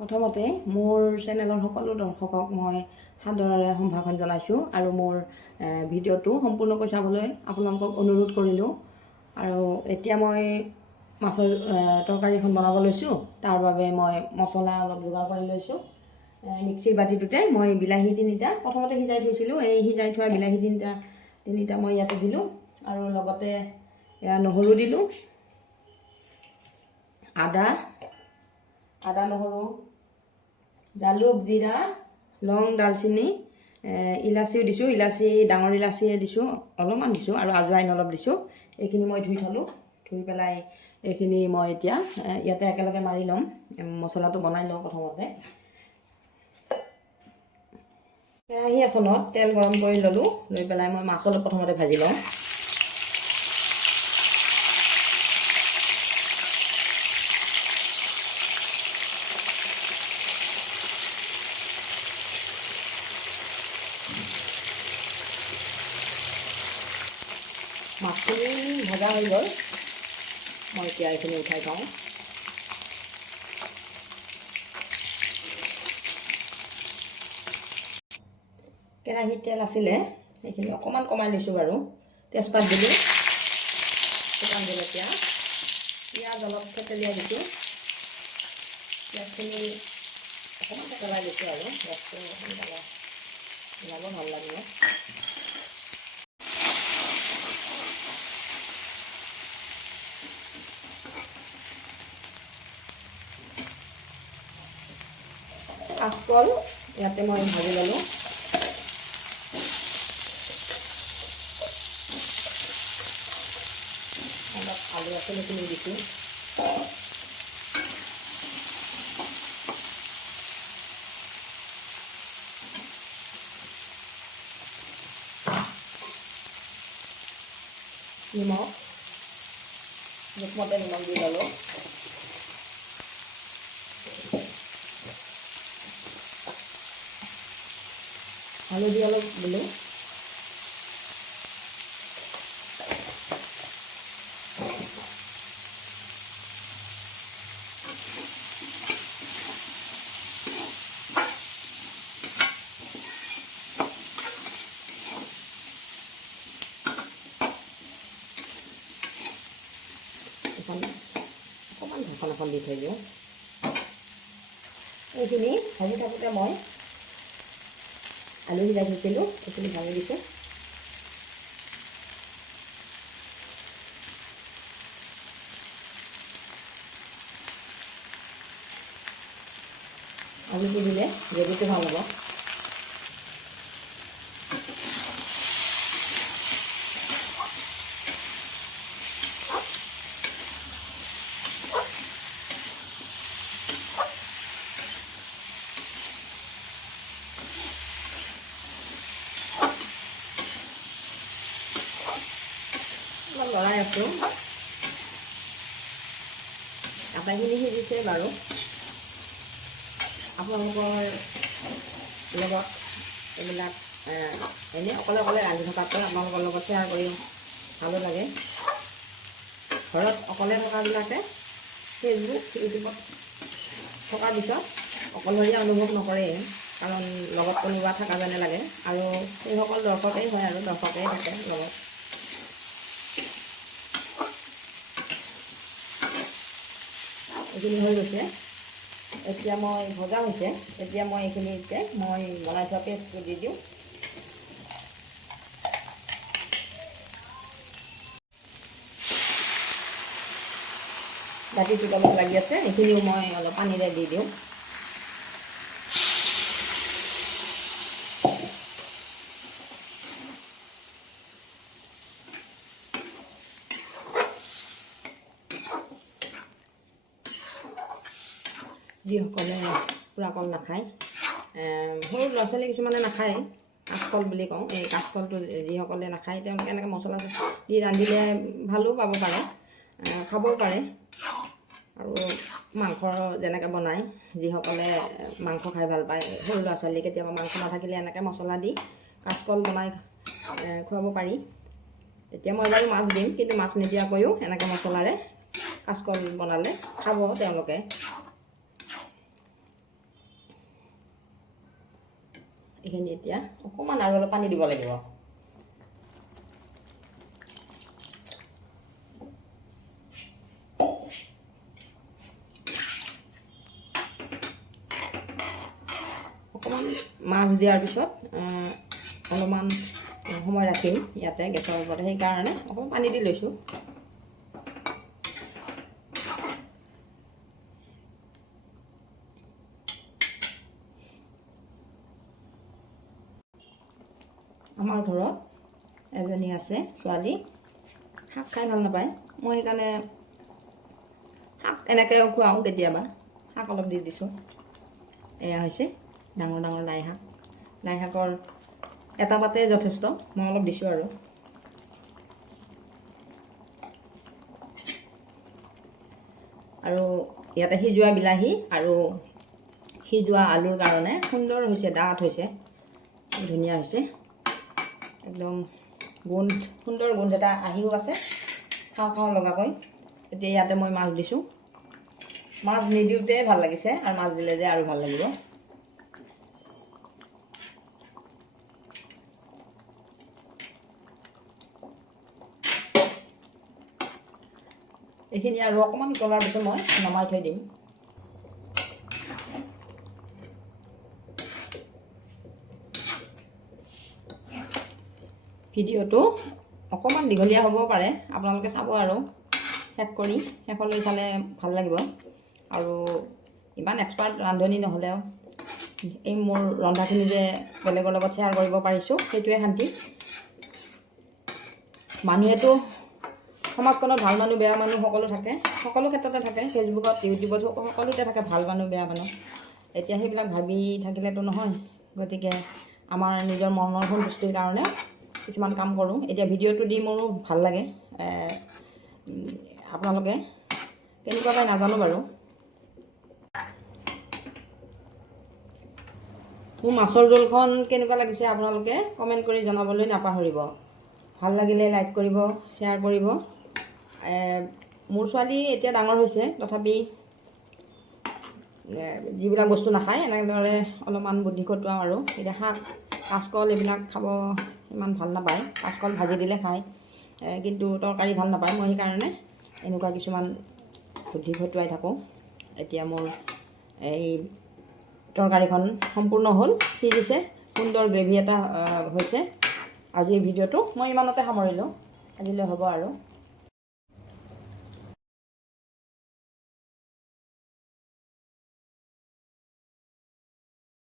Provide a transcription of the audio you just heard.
প্ৰথমতে মোৰ চেনেলৰ সকলো দৰ্শকক মই সাদৰেৰে সম্ভাষণ জনাইছোঁ আৰু মোৰ ভিডিঅ'টো সম্পূৰ্ণকৈ চাবলৈ আপোনালোকক অনুৰোধ কৰিলোঁ। আৰু এতিয়া মই মাছৰ তৰকাৰী এখন বনাব লৈছোঁ। তাৰ বাবে মই মছলা অলপ যোগাৰ কৰি লৈছোঁ। মিক্সিৰ বাতিটোতে মই বিলাহী তিনিটা প্ৰথমতে সিজাই থৈছিলোঁ। এই সিজাই থোৱা বিলাহী তিনিটা মই ইয়াতে দিলোঁ আৰু লগতে নহৰু দিলোঁ, আদা নহৰু, জালুক, জিৰা, লং, দালচিনি, ইলাচিও দিছোঁ। ইলাচি ডাঙৰ ইলাচিয়ে দিছোঁ, অলপমান দিছোঁ আৰু আজৱাইন অলপ দিছোঁ। এইখিনি মই ধুই থ'লোঁ। ধুই পেলাই এইখিনি মই এতিয়া ইয়াতে একেলগে মাৰি ল'ম। মছলাটো বনাই লওঁ প্ৰথমতে। কেৰাহী এখনত তেল গৰম কৰি ল'লোঁ। লৈ পেলাই মই মাছ অলপ প্ৰথমতে ভাজি লওঁ। মাছখিনি ভজা হৈ গ'ল। মই এতিয়া এইখিনি উঠাই থওঁ। কেৰাহীত তেল আছিলে, এইখিনি অকণমান কমাই লৈছোঁ বাৰু। তেজপাত দিলোঁ, শুকান জলকীয়া, পিঁয়াজ অলপ থেতেলিয়াই দিছোঁ। পিঁয়াজখিনি অকণমান থেতেলাই দিছোঁ আৰু ৰসটো সোনকালে ওলাব, ভাল লাগিব। কাঁচকল ইয়াতে মই ভাজি ল'লোঁ। অলপ আলু আছে সেইখিনি দিছোঁ। নিমখ জোখমতে নিমখ দি ল'লোঁ। হালধি অলপ দিলোঁ। অকণমান ঢাকন এখন দি থৈ দিওঁ। এইখিনি ভাজি থাকোঁতে মই আলু সিজাই থৈছিলোঁ, এইখিনি ভাজি দিছোঁ। আলুটো দিলে গ্ৰেভিটো ভাল হ'ব। লৰাই আছোঁ। আটাইখিনি সিজিছে বাৰু। আপোনালোকৰ লগত এইবিলাক এনেই অকলে ৰান্ধি থকাতকৈ আপোনালোকৰ লগত শ্বেয়াৰ কৰি ভালো লাগে। ঘৰত অকলে থকাবিলাকে ফেচবুক, ইউটিউবত থকাৰ পিছত অকলশৰীয়া অনুভৱ নকৰেই, কাৰণ লগত কোনোবা থকা যেনে লাগে। আৰু সেইসকল দৰ্শকেই হয় আৰু দৰ্শকেই থাকে লগত। এইখিনি হৈ গৈছে। এতিয়া মই ভজা হৈছে। এতিয়া মই এইখিনিতে মই বনাই থোৱা পেষ্টটো দি দিওঁ। বাতিটোত অলপ লাগি আছে, এইখিনিও মই অলপ পানীৰে দি দিওঁ। যিসকলে পুৰা কল নাখায়, সৰু ল'ৰা ছোৱালী কিছুমানে নাখায়, কাঁচকল বুলি কওঁ। এই কাঁচকলটো যিসকলে নাখায় তেওঁলোকে এনেকৈ মছলা দি ৰান্ধিলে ভালো পাব পাৰে, খাবও পাৰে। আৰু মাংস যেনেকৈ বনায়, যিসকলে মাংস খাই ভাল পায়, সৰু ল'ৰা ছোৱালী কেতিয়াবা মাংস নাথাকিলে এনেকৈ মছলা দি কাঁচকল বনাই খুৱাব পাৰি। এতিয়া মই বাৰু মাছ দিম, কিন্তু মাছ নিদিয়াকৈও এনেকৈ মছলাৰে কাঁচকল বনালে খাব তেওঁলোকে। এইখিনি এতিয়া অকণমান আৰু অলপ পানী দিব লাগিব। অকণমান মাছ দিয়াৰ পিছত অলপমান সময় ৰাখিম ইয়াতে গেছৰ ওপৰত, সেইকাৰণে অকণমান পানী দি লৈছোঁ। আমাৰ ঘৰত এজনী আছে ছোৱালী, শাক খাই ভাল নাপায়। মই সেইকাৰণে শাক এনেকৈ খুৱাওঁ, কেতিয়াবা শাক অলপ দি দিছোঁ। এয়া হৈছে ডাঙৰ ডাঙৰ লাই শাক। লাই শাকৰ এটা পাতে যথেষ্ট, মই অলপ দিছোঁ আৰু। আৰু ইয়াতে সিজোৱা বিলাহী আৰু সিজোৱা আলুৰ কাৰণে সুন্দৰ হৈছে, ডাঠ হৈছে, ধুনীয়া হৈছে। একদম সুন্দৰ গোন্ধ এটা আহিও আছে, খাওঁ খাওঁ লগাকৈ। এতিয়া ইয়াতে মই মাছ দিছোঁ। মাছ নিদিওঁতে ভাল লাগিছে, আৰু মাছ দিলে যে আৰু ভাল লাগিব। এইখিনি আৰু অকণমান উতলাৰ পিছত মই নমাই থৈ দিম। ভিডিঅ'টো অকণমান দীঘলীয়া হ'ব পাৰে, আপোনালোকে চাব আৰু শেষলৈ চালে ভাল লাগিব। আৰু ইমান এক্সপাৰ্ট ৰান্ধনি নহ'লেও এই মোৰ ৰন্ধাখিনি যে বেলেগৰ লগত শ্বেয়াৰ কৰিব পাৰিছোঁ, সেইটোৱে শান্তি। মানুহেতো সমাজখনত ভাল মানুহ বেয়া মানুহ সকলো থাকে, সকলো ক্ষেত্ৰতে থাকে। ফেচবুকত, ইউটিউবত সকলোতে থাকে ভাল মানুহ বেয়া মানুহ। এতিয়া সেইবিলাক ভাবি থাকিলেতো নহয়। গতিকে আমাৰ নিজৰ মনৰ সন্তুষ্টিৰ কাৰণে কিছুমান কাম কৰোঁ। এতিয়া ভিডিঅ'টো দি মোৰো ভাল লাগে। আপোনালোকে কেনেকুৱা পায় নাজানো বাৰু। মোৰ মাছৰ জোলখন কেনেকুৱা লাগিছে আপোনালোকে কমেণ্ট কৰি জনাবলৈ নাপাহৰিব। ভাল লাগিলে লাইক কৰিব, শ্বেয়াৰ কৰিব। মোৰ ছোৱালী এতিয়া ডাঙৰ হৈছে, তথাপি যিবিলাক বস্তু নাখায় এনেদৰে অলপমান বুদ্ধি খটুৱাওঁ আৰু। এতিয়া শাক, কাচকল এইবিলাক খাব ইমান ভাল নাপায়। কাচকল ভাজি দিলে খায়, কিন্তু তৰকাৰী ভাল নাপায়। মই সেইকাৰণে এনেকুৱা কিছুমান বুদ্ধি খটুৱাই থাকোঁ। এতিয়া মোৰ এই তৰকাৰীখন সম্পূৰ্ণ হ'ল, সিজিছে, সুন্দৰ গ্ৰেভি এটা হৈছে। আজিৰ ভিডিঅ'টো মই ইমানতে সামৰিলোঁ। আজিলৈ হ'ব আৰু।